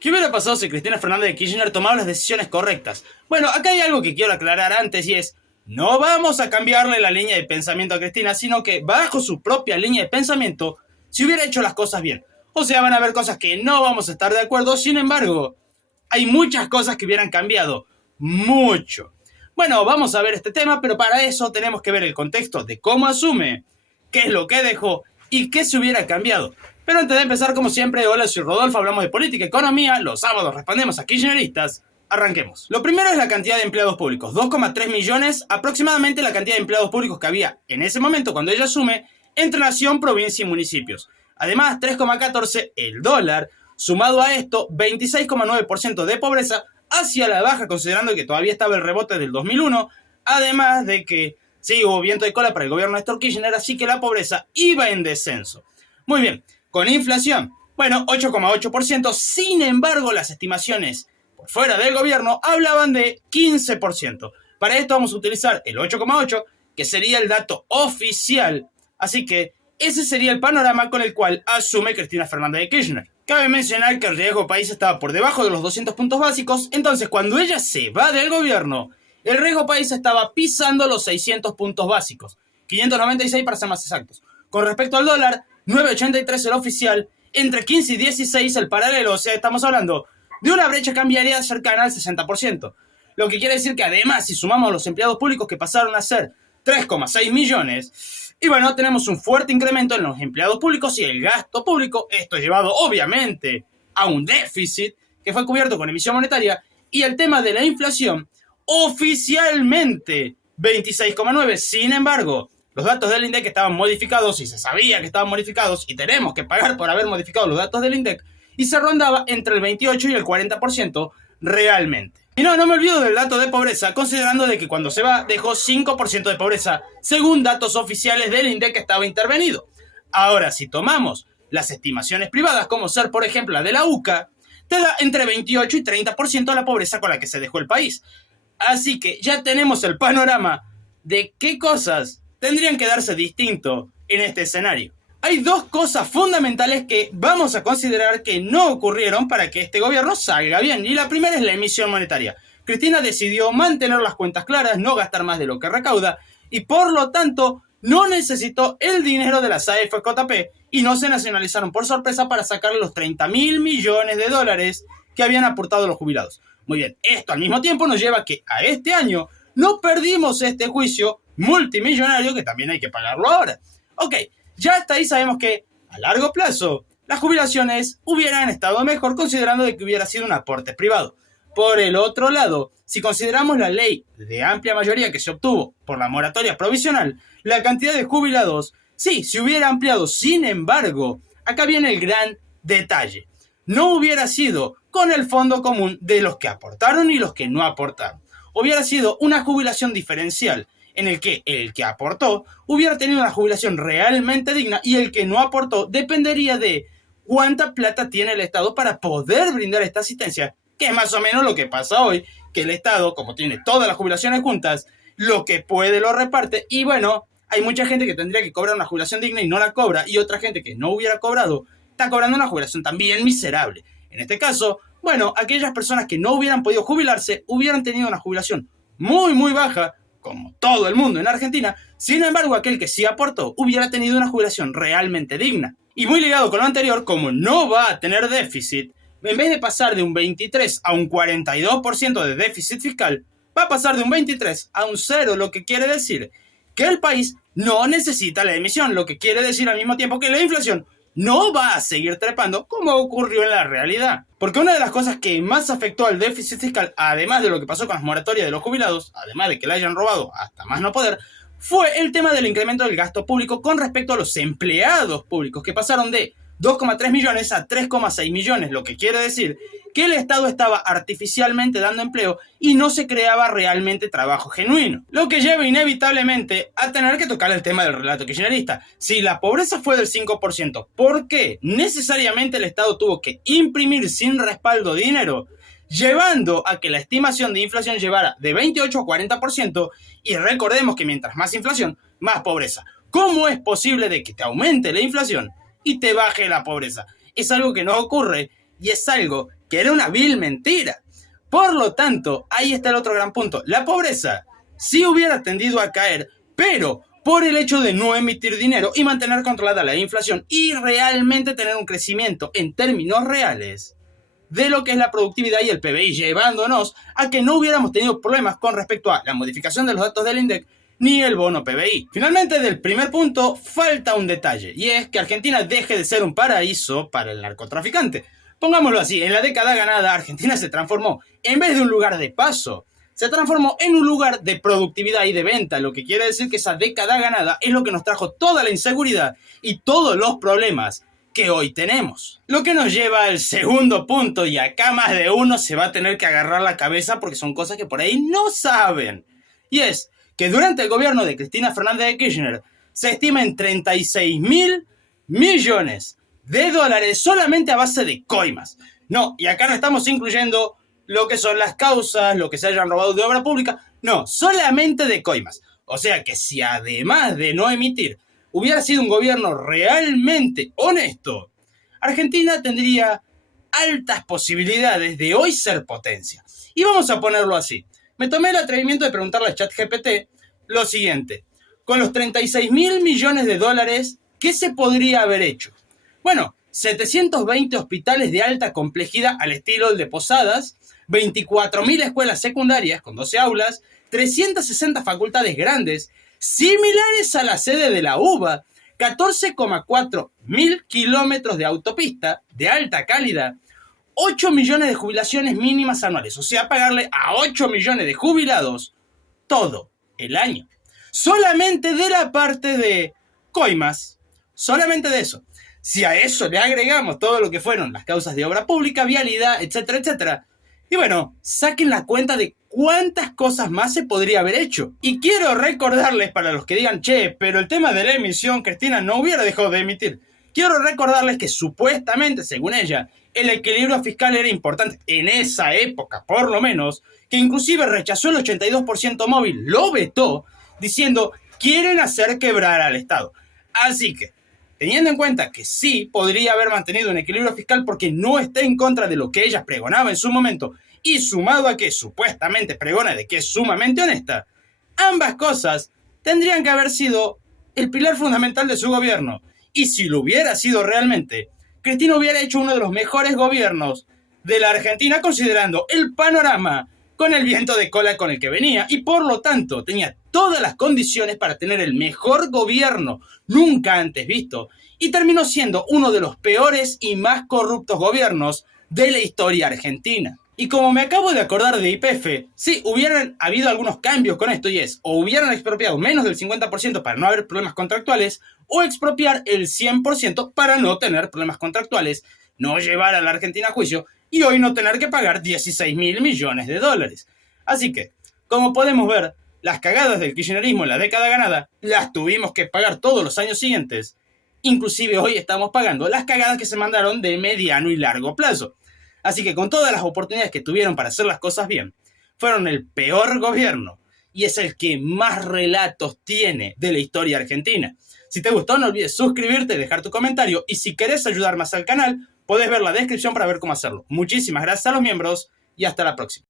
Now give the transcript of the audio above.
¿Qué hubiera pasado si Cristina Fernández de Kirchner tomaba las decisiones correctas? Bueno, acá hay algo que quiero aclarar antes y es, no vamos a cambiarle la línea de pensamiento a Cristina, sino que bajo su propia línea de pensamiento, si hubiera hecho las cosas bien. O sea, van a haber cosas que no vamos a estar de acuerdo, sin embargo, hay muchas cosas que hubieran cambiado. Mucho. Bueno, vamos a ver este tema, pero para eso tenemos que ver el contexto de cómo asume, qué es lo que dejó y qué se hubiera cambiado. Pero antes de empezar, como siempre, hola, soy Rodolfo, hablamos de política y economía, los sábados respondemos a kirchneristas. Arranquemos. Lo primero es la cantidad de empleados públicos, 2,3 millones, aproximadamente la cantidad de empleados públicos que había en ese momento cuando ella asume entre nación, provincia y municipios. Además, 3,14 el dólar, sumado a esto, 26,9% de pobreza hacia la baja, considerando que todavía estaba el rebote del 2001, además de que sí hubo viento de cola para el gobierno de Néstor Kirchner, así que la pobreza iba en descenso. Muy bien, con inflación, bueno, 8,8%, sin embargo, las estimaciones por fuera del gobierno hablaban de 15%. Para esto vamos a utilizar el 8,8, que sería el dato oficial, así que ese sería el panorama con el cual asume Cristina Fernández de Kirchner. Cabe mencionar que el riesgo país estaba por debajo de los 200 puntos básicos, entonces cuando ella se va del gobierno, el riesgo país estaba pisando los 600 puntos básicos, 596 para ser más exactos. Con respecto al dólar, 9,83 el oficial, entre 15 y 16 el paralelo, o sea, estamos hablando de una brecha cambiaria cercana al 60%. Lo que quiere decir que además, si sumamos los empleados públicos que pasaron a ser 3,6 millones, y bueno, tenemos un fuerte incremento en los empleados públicos y el gasto público, esto llevado obviamente a un déficit que fue cubierto con emisión monetaria, y el tema de la inflación, oficialmente 26,9. Sin embargo, los datos del INDEC estaban modificados y se sabía que estaban modificados y tenemos que pagar por haber modificado los datos del INDEC y se rondaba entre el 28 y el 40% realmente. Y no me olvido del dato de pobreza, considerando de que cuando se va dejó 5% de pobreza, según datos oficiales del INDEC que estaba intervenido. Ahora, si tomamos las estimaciones privadas, como ser, por ejemplo, la de la UCA, te da entre 28 y 30% de la pobreza con la que se dejó el país. Así que ya tenemos el panorama de qué cosas tendrían que darse distinto en este escenario. Hay dos cosas fundamentales que vamos a considerar que no ocurrieron para que este gobierno salga bien. Y la primera es la emisión monetaria. Cristina decidió mantener las cuentas claras, no gastar más de lo que recauda y por lo tanto no necesitó el dinero de las AFJP y no se nacionalizaron por sorpresa para sacarle los 30.000 millones de dólares que habían aportado los jubilados. Muy bien, esto al mismo tiempo nos lleva a que a este año no perdimos este juicio multimillonario que también hay que pagarlo ahora. Ok. Ya hasta ahí sabemos que, a largo plazo, las jubilaciones hubieran estado mejor considerando de que hubiera sido un aporte privado. Por el otro lado, si consideramos la ley de amplia mayoría que se obtuvo por la moratoria provisional, la cantidad de jubilados sí se hubiera ampliado. Sin embargo, acá viene el gran detalle. No hubiera sido con el fondo común de los que aportaron y los que no aportaron. Hubiera sido una jubilación diferencial, en el que aportó hubiera tenido una jubilación realmente digna y el que no aportó dependería de cuánta plata tiene el Estado para poder brindar esta asistencia, que es más o menos lo que pasa hoy, que el Estado, como tiene todas las jubilaciones juntas, lo que puede lo reparte y bueno, hay mucha gente que tendría que cobrar una jubilación digna y no la cobra y otra gente que no hubiera cobrado está cobrando una jubilación también miserable. En este caso, bueno, aquellas personas que no hubieran podido jubilarse hubieran tenido una jubilación muy baja, como todo el mundo en Argentina. Sin embargo, aquel que sí aportó hubiera tenido una jubilación realmente digna. Y muy ligado con lo anterior, como no va a tener déficit, en vez de pasar de un 23 a un 42% de déficit fiscal, va a pasar de un 23 a un 0, lo que quiere decir que el país no necesita la emisión, lo que quiere decir al mismo tiempo que la inflación no va a seguir trepando como ocurrió en la realidad. Porque una de las cosas que más afectó al déficit fiscal, además de lo que pasó con las moratorias de los jubilados, además de que le hayan robado hasta más no poder, fue el tema del incremento del gasto público con respecto a los empleados públicos, que pasaron de 2,3 millones a 3,6 millones, lo que quiere decir que el Estado estaba artificialmente dando empleo y no se creaba realmente trabajo genuino. Lo que lleva inevitablemente a tener que tocar el tema del relato kirchnerista. Si la pobreza fue del 5%, ¿por qué necesariamente el Estado tuvo que imprimir sin respaldo dinero? Llevando a que la estimación de inflación llevara de 28 a 40% y recordemos que mientras más inflación, más pobreza. ¿Cómo es posible de que te aumente la inflación y te baje la pobreza? Es algo que no ocurre y es algo que era una vil mentira. Por lo tanto, ahí está el otro gran punto. La pobreza sí hubiera tendido a caer, pero por el hecho de no emitir dinero y mantener controlada la inflación y realmente tener un crecimiento en términos reales de lo que es la productividad y el PBI, llevándonos a que no hubiéramos tenido problemas con respecto a la modificación de los datos del INDEC ni el bono PBI. Finalmente, del primer punto, falta un detalle, y es que Argentina deje de ser un paraíso para el narcotraficante. Pongámoslo así, en la década ganada, Argentina se transformó, en vez de un lugar de paso, se transformó en un lugar de productividad y de venta, lo que quiere decir que esa década ganada es lo que nos trajo toda la inseguridad y todos los problemas que hoy tenemos. Lo que nos lleva al segundo punto, y acá más de uno se va a tener que agarrar la cabeza porque son cosas que por ahí no saben. Y es que durante el gobierno de Cristina Fernández de Kirchner se estima en 36.000 millones de dólares solamente a base de coimas. No, y acá no estamos incluyendo lo que son las causas, lo que se hayan robado de obra pública, no, solamente de coimas. O sea que si además de no emitir hubiera sido un gobierno realmente honesto, Argentina tendría altas posibilidades de hoy ser potencia. Y vamos a ponerlo así. Me tomé el atrevimiento de preguntarle a ChatGPT lo siguiente. Con los 36.000 millones de dólares, ¿qué se podría haber hecho? Bueno, 720 hospitales de alta complejidad al estilo de Posadas, 24.000 escuelas secundarias con 12 aulas, 360 facultades grandes, similares a la sede de la UBA, 14,4 mil kilómetros de autopista de alta calidad, 8 millones de jubilaciones mínimas anuales, o sea, pagarle a 8 millones de jubilados todo el año. Solamente de la parte de coimas, solamente de eso. Si a eso le agregamos todo lo que fueron las causas de obra pública, vialidad, etcétera, etcétera, y bueno, saquen la cuenta de cuántas cosas más se podría haber hecho. Y quiero recordarles, para los que digan, che, pero el tema de la emisión, Cristina no hubiera dejado de emitir. Quiero recordarles que supuestamente, según ella, el equilibrio fiscal era importante en esa época, por lo menos, que inclusive rechazó el 82% móvil, lo vetó, diciendo, quieren hacer quebrar al Estado. Así que, teniendo en cuenta que sí podría haber mantenido un equilibrio fiscal porque no está en contra de lo que ella pregonaba en su momento, y sumado a que supuestamente pregona de que es sumamente honesta, ambas cosas tendrían que haber sido el pilar fundamental de su gobierno. Y si lo hubiera sido realmente, Cristina hubiera hecho uno de los mejores gobiernos de la Argentina considerando el panorama con el viento de cola con el que venía, y por lo tanto tenía todas las condiciones para tener el mejor gobierno nunca antes visto, y terminó siendo uno de los peores y más corruptos gobiernos de la historia argentina. Y como me acabo de acordar de YPF, sí, hubieran habido algunos cambios con esto, y es, o hubieran expropiado menos del 50% para no haber problemas contractuales, o expropiar el 100% para no tener problemas contractuales, no llevar a la Argentina a juicio, y hoy no tener que pagar 16.000 millones de dólares. Así que, como podemos ver, las cagadas del kirchnerismo en la década ganada las tuvimos que pagar todos los años siguientes. Inclusive hoy estamos pagando las cagadas que se mandaron de mediano y largo plazo. Así que con todas las oportunidades que tuvieron para hacer las cosas bien, fueron el peor gobierno y es el que más relatos tiene de la historia argentina. Si te gustó, no olvides suscribirte, dejar tu comentario, y si querés ayudar más al canal, podés ver la descripción para ver cómo hacerlo. Muchísimas gracias a los miembros y hasta la próxima.